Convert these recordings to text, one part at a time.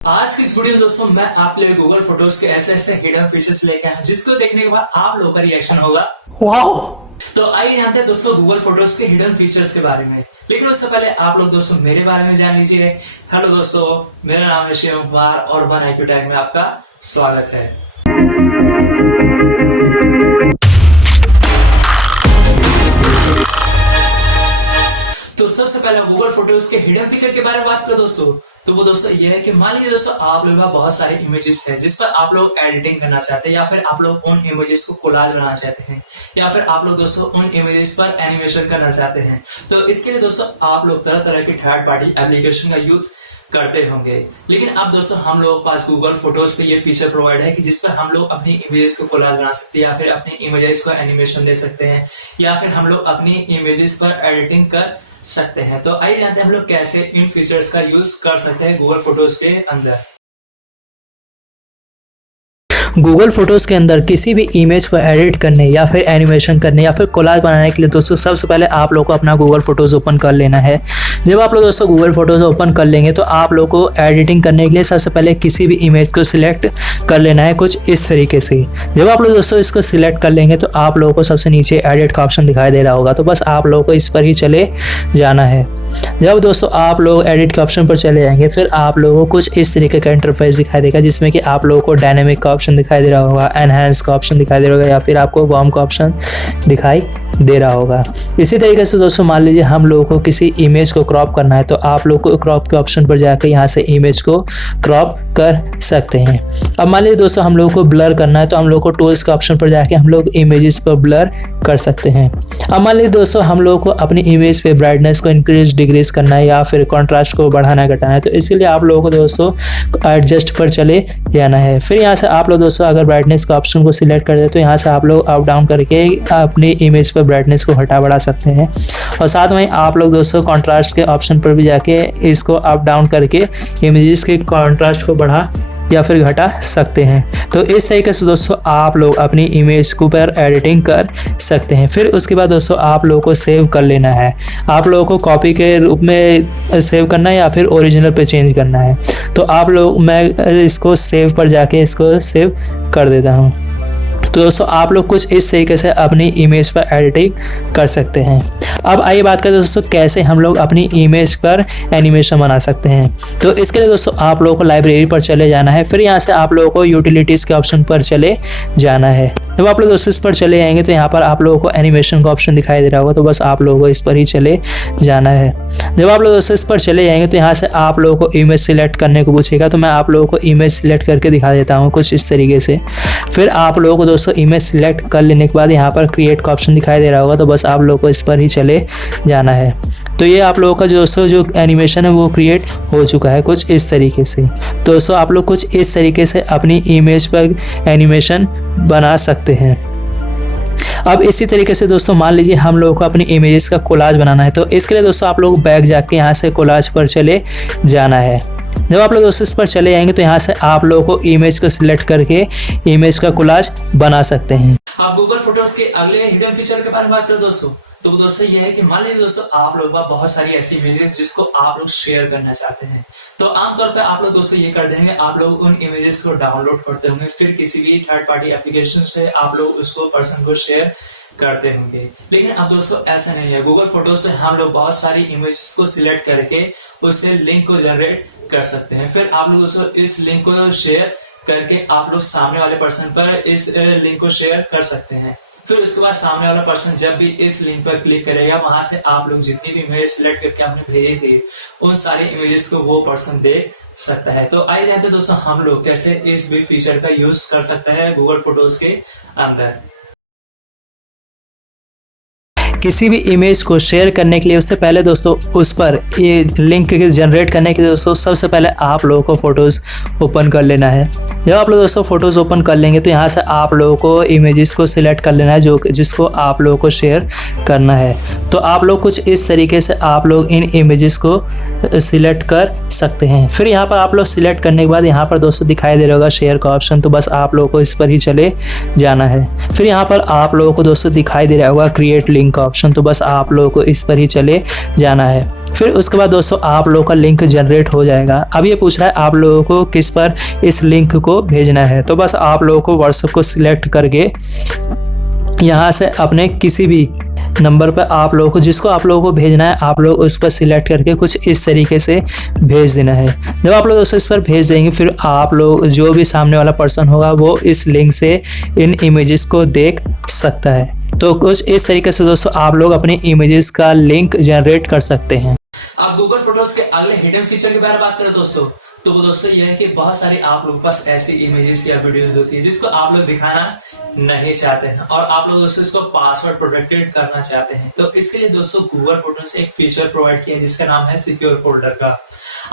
आज की इस वीडियो में दोस्तों मैं आप लिए गूगल फोटोज के ऐसे हिडन फीचर्स लेके आया हूं जिसको देखने के बाद आप लोगों का रिएक्शन होगा वाओ। तो आइए जानते हैं दोस्तों गूगल फोटोज के हिडन फीचर्स के बारे में। लेकिन उससे पहले आप लोग दोस्तों मेरे बारे में जान लीजिए। हेलो दोस्तों, मेरा नाम है शिवम कुमार और वन IQ टैग में आपका स्वागत है। तो सबसे पहले गूगल फोटोज के हिडन फीचर के बारे में बात करें दोस्तों, तो वो दोस्तों ये है कि मान लीजिए दोस्तों आप लोगों के पास बहुत सारे इमेजेस हैं जिस पर आप लोग एडिटिंग करना चाहते हैं, या फिर आप लोग उन इमेजेस को कोलाज बनाना चाहते हैं, या फिर आप लोग दोस्तों उन इमेजेस पर एनिमेशन करना चाहते हैं। तो इसके लिए दोस्तों आप लोग तरह तरह की थर्ड पार्टी एप्लीकेशन का यूज करते होंगे। लेकिन अब दोस्तों हम लोगों के पास गूगल फोटोज पे ये फीचर प्रोवाइड है कि जिस पर हम लोग अपनी इमेजेस को कोलाज बना सकते हैं, या फिर अपनी इमेजेस को एनिमेशन दे सकते हैं, या फिर हम लोग अपनी इमेजेस पर एडिटिंग कर सकते हैं। तो आइए जानते हैं हम लोग कैसे इन फीचर्स का यूज कर सकते हैं गूगल फोटोज के अंदर। गूगल फोटोज़ के अंदर किसी भी इमेज को एडिट करने या फिर एनिमेशन करने या फिर कोलाज बनाने के लिए दोस्तों सबसे पहले आप लोग को अपना गूगल फोटोज़ ओपन कर लेना है। जब आप लोग दोस्तों गूगल फोटोज़ ओपन कर लेंगे तो आप लोग को एडिटिंग करने के लिए सबसे पहले किसी भी इमेज को सिलेक्ट कर लेना है कुछ इस तरीके से। जब आप लोग दोस्तों इसको सिलेक्ट कर लेंगे तो आप लोगों को सबसे नीचे एडिट का ऑप्शन दिखाई दे रहा होगा, तो बस आप लोगों को इस पर ही चले जाना है। जब दोस्तों आप लोग एडिट के ऑप्शन पर चले जाएंगे फिर आप लोगों को कुछ इस तरीके का इंटरफेस दिखाई देगा, जिसमें कि आप लोगों को डायनेमिक का ऑप्शन दिखाई दे रहा होगा, एनहांस का ऑप्शन दिखाई दे रहा होगा, या फिर आपको वार्म का ऑप्शन दिखाई दे रहा होगा। इसी तरीके से दोस्तों मान लीजिए हम लोगों को किसी इमेज को क्रॉप करना है तो आप लोग को क्रॉप के ऑप्शन पर जाकर यहाँ से इमेज को क्रॉप कर सकते हैं। अब मान लीजिए दोस्तों हम लोगों को ब्लर करना है तो हम लोग को टूल्स के ऑप्शन पर जाके हम लोग इमेजेस पर ब्लर कर सकते हैं। अब मान लीजिए दोस्तों हम लोगों को अपनी इमेज पे ब्राइटनेस को इंक्रीज डिक्रीज करना है या फिर कॉन्ट्रास्ट को बढ़ाना घटाना है, तो इसके लिए आप लोगों को दोस्तों एडजस्ट पर चले जाना है। फिर यहाँ से आप लोग दोस्तों अगर ब्राइटनेस का ऑप्शन को सिलेक्ट कर दे तो यहाँ से आप लोग अप डाउन करके अपनी इमेज पर ब्राइटनेस को हटा बढ़ा सकते हैं। और साथ में आप लोग दोस्तों कॉन्ट्रास्ट के ऑप्शन पर भी जाके इसको अप डाउन करके इमेजेस के कॉन्ट्रास्ट को बढ़ा या फिर घटा सकते हैं। तो इस तरीके से दोस्तों आप लोग अपनी इमेज को पर एडिटिंग कर सकते हैं। फिर उसके बाद दोस्तों आप लोगों को सेव कर लेना है। आप लोगों को कॉपी के रूप में सेव करना है या फिर ओरिजिनल पे चेंज करना है। तो आप लोग मैं इसको सेव पर जाके इसको सेव कर देता हूँ। तो दोस्तों आप लोग कुछ इस तरीके से अपनी इमेज पर एडिटिंग कर सकते हैं। अब आइए बात करें दोस्तों कैसे हम लोग अपनी इमेज पर एनिमेशन बना सकते हैं। तो इसके लिए दोस्तों आप लोगों को लाइब्रेरी पर चले जाना है। फिर यहाँ से आप लोगों को यूटिलिटीज़ के ऑप्शन पर चले जाना है। जब आप लोग दोस्तों इस पर चले जाएंगे तो यहाँ पर आप लोगों को एनिमेशन का ऑप्शन दिखाई दे रहा होगा, तो बस आप लोगों को इस पर ही चले जाना है। जब आप लोग दोस्तों इस पर चले जाएंगे तो यहाँ से आप लोगों को इमेज सिलेक्ट करने को पूछेगा, तो मैं आप लोगों को इमेज सिलेक्ट करके दिखा देता हूँ कुछ इस तरीके से। फिर आप लोगों को दोस्तों इमेज सिलेक्ट कर लेने के बाद यहाँ पर क्रिएट का ऑप्शन दिखाई दे रहा होगा, तो बस आप लोगों को इस पर ही चले जाना है। तो ये आप लोगों का दोस्तों जो एनिमेशन है वो क्रिएट हो चुका है कुछ इस तरीके से। तो दोस्तों आप लोग कुछ इस तरीके से अपनी इमेज पर एनिमेशन बना सकते हैं। अब इसी तरीके से दोस्तों मान लीजिए हम लोगों को अपनी इमेजेस का कोलाज बनाना है, तो इसके लिए दोस्तों आप लोग बैक जाके यहाँ से कोलाज पर चले जाना है। जब आप लोग दोस्तों इस पर चले जाएंगे तो यहाँ से आप लोगों को इमेज को सिलेक्ट करके इमेज का कोलाज बना सकते हैं। अब गूगल फोटोज के अगले हिडन फीचर के बारे में बात करें दोस्तों, तो दोस्तों ये है कि मान लीजिए दोस्तों आप लोग पास बहुत सारी ऐसी इमेजेस जिसको आप लोग शेयर करना चाहते हैं। तो आमतौर पर आप लोग दोस्तों ये कर देंगे, आप लोग उन इमेजेस को डाउनलोड करते होंगे, फिर किसी भी थर्ड पार्टी एप्लीकेशन से आप लोग उसको पर्सन को शेयर करते होंगे। लेकिन अब दोस्तों ऐसा नहीं है। गूगल फोटोज पे हम लोग बहुत सारी इमेजेस को सिलेक्ट करके उससे लिंक को जनरेट कर सकते हैं। फिर आप लोग दोस्तों इस लिंक को शेयर करके आप लोग सामने वाले पर्सन पर इस लिंक को शेयर कर सकते हैं। फिर उसके बाद सामने वाला पर्सन जब भी इस लिंक पर क्लिक करेगा, वहां से आप लोग जितनी भी इमेज सिलेक्ट करके आपने भेजे थे उन सारे इमेजेस को वो पर्सन देख सकता है। तो आइए जानते हैं दोस्तों हम लोग कैसे इस भी फीचर का यूज कर सकते हैं गूगल फोटोज के अंदर। किसी भी इमेज को शेयर करने के लिए उससे पहले दोस्तों उस पर ये लिंक जनरेट करने के लिए दोस्तों सबसे पहले आप लोगों को फ़ोटोज़ ओपन कर लेना है। जब आप लोग दोस्तों फ़ोटोज़ ओपन कर लेंगे तो यहाँ से आप लोगों को इमेजेस को सिलेक्ट कर लेना है जिसको आप लोगों को शेयर करना है। तो आप लोग कुछ इस तरीके से आप लोग इन इमेजेस को सिलेक्ट कर सकते हैं। फिर यहाँ पर आप लोग सिलेक्ट करने के बाद यहाँ पर दोस्तों दिखाई दे रहा होगा शेयर का ऑप्शन, तो बस आप लोगों को इस पर ही चले जाना है। फिर यहाँ पर आप लोगों को दोस्तों दिखाई दे रहा होगा क्रिएट लिंक का ऑप्शन, तो बस आप लोगों को इस पर ही चले जाना है। फिर उसके बाद दोस्तों आप लोगों का लिंक जनरेट हो जाएगा। अब ये पूछ रहा है आप लोगों को किस पर इस लिंक को भेजना है। तो बस आप लोगों को व्हाट्सएप को सिलेक्ट करके यहाँ से अपने किसी भी नंबर पर आप लोगों को जिसको आप लोगों को भेजना है आप लोग उस पर सिलेक्ट करके कुछ इस तरीके से भेज देना है। जब आप लोग दोस्तों इस पर भेज देंगे फिर आप लोग जो भी सामने वाला पर्सन होगा वो इस लिंक से इन इमेजेस को देख सकता है। तो कुछ इस तरीके से दोस्तों आप लोग अपनी इमेजेस का लिंक जनरेट कर सकते हैं। अब गूगल फोटोज के अगले हिडन फीचर के बारे में बात करें दोस्तों, तो वो दोस्तों ये है कि बहुत सारी आप लोगों के पास ऐसी इमेजेस या वीडियोस होती है जिसको आप लोग दिखाना नहीं चाहते हैं और आप लोग दोस्तों इसको पासवर्ड प्रोटेक्टेड करना चाहते हैं। तो इसके लिए दोस्तों गूगल फोटोज एक फीचर प्रोवाइड किया है जिसका नाम है सिक्योर फोल्डर का।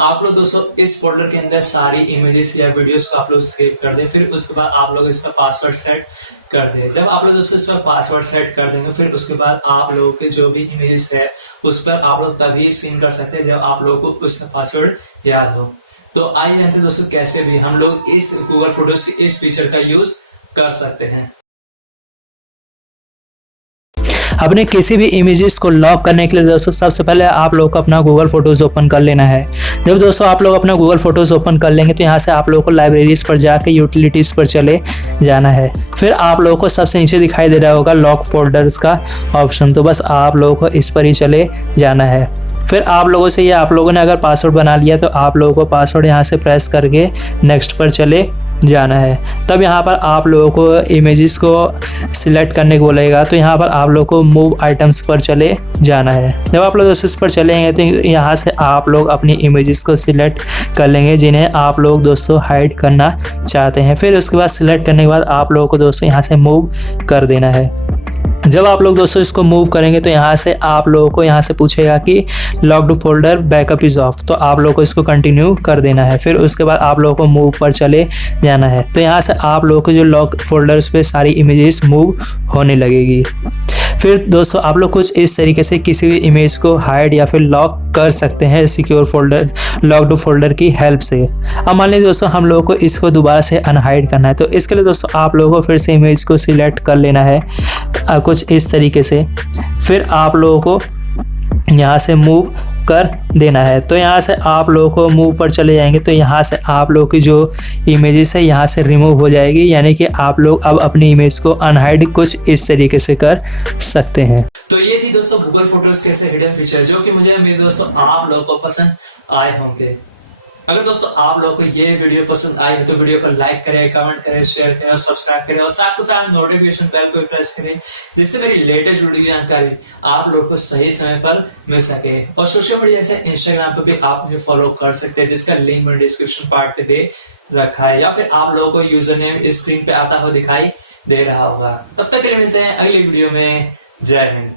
आप लोग दोस्तों इस फोल्डर के अंदर सारी इमेजेस या वीडियोस को आप लोग सेव कर दे, फिर उसके बाद आप लोग इसका पासवर्ड सेट कर दे। जब आप लोग दोस्तों इस पर पासवर्ड सेट कर देंगे फिर उसके बाद आप लोगों के जो भी इमेजेस है उस पर आप लोग तभी सीन कर सकते हैं जब आप लोगों को उसका पासवर्ड याद हो। तो आइए जानते हैं दोस्तों कैसे भी हम लोग इस गूगल फोटोज के इस फीचर का यूज कर सकते हैं। अपने किसी भी इमेजेस को लॉक करने के लिए दोस्तों सबसे पहले आप लोग को अपना गूगल फोटोज़ ओपन कर लेना है। जब दोस्तों आप लोग अपना गूगल फोटोज़ ओपन कर लेंगे तो यहाँ से आप लोगों को लाइब्रेरीज पर जाके यूटिलिटीज़ पर चले जाना है। फिर आप लोगों को सबसे नीचे दिखाई दे रहा होगा लॉक फोल्डर्स का ऑप्शन, तो बस आप लोगों को इस पर ही चले जाना है। फिर आप लोगों से ये आप लोगों ने अगर पासवर्ड बना लिया तो आप लोगों को पासवर्ड यहाँ से प्रेस करके नेक्स्ट पर चले जाना है। तब यहाँ पर आप लोगों को इमेजेस को सिलेक्ट करने को बोलेगा तो यहाँ पर आप लोगों को मूव आइटम्स पर चले जाना है। जब आप लोग दोस्तों इस पर चलेंगे तो यहाँ से आप लोग अपनी इमेजेस को सिलेक्ट कर लेंगे जिन्हें आप लोग दोस्तों हाइड करना चाहते हैं। फिर उसके बाद सिलेक्ट करने के बाद आप लोगों को दोस्तों यहाँ से मूव कर देना है। जब आप लोग दोस्तों इसको मूव करेंगे तो यहाँ से आप लोगों को यहाँ से पूछेगा कि locked folder backup is of, तो आप लोगों को इसको कंटिन्यू कर देना है। फिर उसके बाद आप लोगों को मूव पर चले जाना है। तो यहाँ से आप लोगों को जो लॉक फोल्डर्स पे सारी इमेजेस मूव होने लगेगी। फिर दोस्तों आप लोग कुछ इस तरीके से किसी भी इमेज को हाइड या फिर लॉक कर सकते हैं सिक्योर फोल्डर लॉक्ड फोल्डर की हेल्प से। अब मान लीजिए दोस्तों हम लोगों को इसको दोबारा से अनहाइड करना है, तो इसके लिए दोस्तों आप लोगों को फिर से इमेज को सिलेक्ट कर लेना है कुछ इस तरीके से। फिर आप लोगों को यहाँ से मूव कर देना है। तो यहाँ से आप लोगों को मूव पर चले जाएंगे तो यहाँ से आप लोगों की जो इमेजेस है यहाँ से रिमूव हो जाएगी, यानी कि आप लोग अब अपनी इमेज को अनहाइड कुछ इस तरीके से कर सकते हैं। तो ये थी दोस्तों गूगल फोटोज के ऐसे हिडन फीचर जो कि मुझे मेरे दोस्तों आप लोगों को पसंद आए होंगे। अगर दोस्तों आप लोगों को ये वीडियो पसंद आई है तो वीडियो को लाइक करें, कमेंट करें, शेयर करें और सब्सक्राइब करें और साथ ही साथ नोटिफिकेशन बेल को प्रेस करें जिससे मेरी लेटेस्ट वीडियो की जानकारी आप लोगों को सही समय पर मिल सके। और सोशल मीडिया जैसे इंस्टाग्राम पर भी आप मुझे फॉलो कर सकते हैं जिसका लिंक मैंने डिस्क्रिप्शन पार्ट पे दे रखा है, या फिर आप लोगों को यूजर नेम स्क्रीन पे आता हुआ दिखाई दे रहा होगा। तब तक के लिए मिलते हैं अगली वीडियो में। जय हिंद।